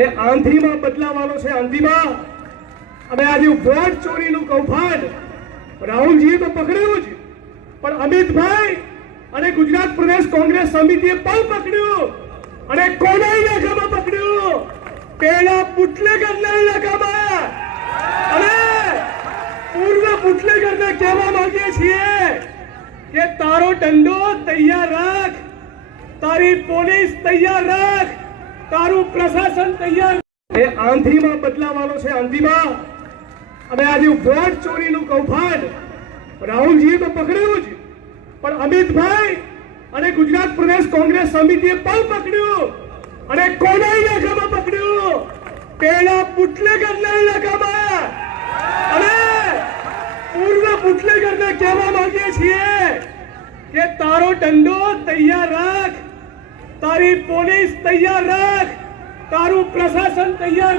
એ આંધીમાં બદલાવાનો છે આંધીમાં. અને આજે વોટ ચોરીનું કૌભાંડ રાહુલજીએ તો પકડ્યું જ, પણ અમિતભાઈ અને ગુજરાત પ્રદેશ કોંગ્રેસ સમિતિએ પણ પકડ્યું. અને કોના ઇલાકામાં પકડ્યું? પેલા બુટલેગરના ઇલાકામાં. અને પૂર્વ બુટલેગરને કહેવા માંગીએ છીએ કે તારો દંડો તૈયાર રાખ, તારી પોલીસ તૈયાર રાખ, તારું પ્રશાસન તૈયાર. એ આંધીમાં બદલાવાનો છે આંધીમાં. અને આજે વોટ ચોરીનું કૌભાંડ રાહુલજીએ તો પકડ્યું જ, પણ અમિતભાઈ અને ગુજરાત પ્રદેશ કોંગ્રેસ સમિતિએ પણ પકડ્યું. અને કોના ઇલાકામાં પકડ્યું? પેલા બુટલેગરના ઇલાકામાં. અને પૂર્વ બુટલેગરને કહેવા માંગીએ છીએ કે તારો દંડો તૈયાર રાખ, તારી પોલીસ તૈયાર રાખ, તારું પ્રશાસન તૈયાર.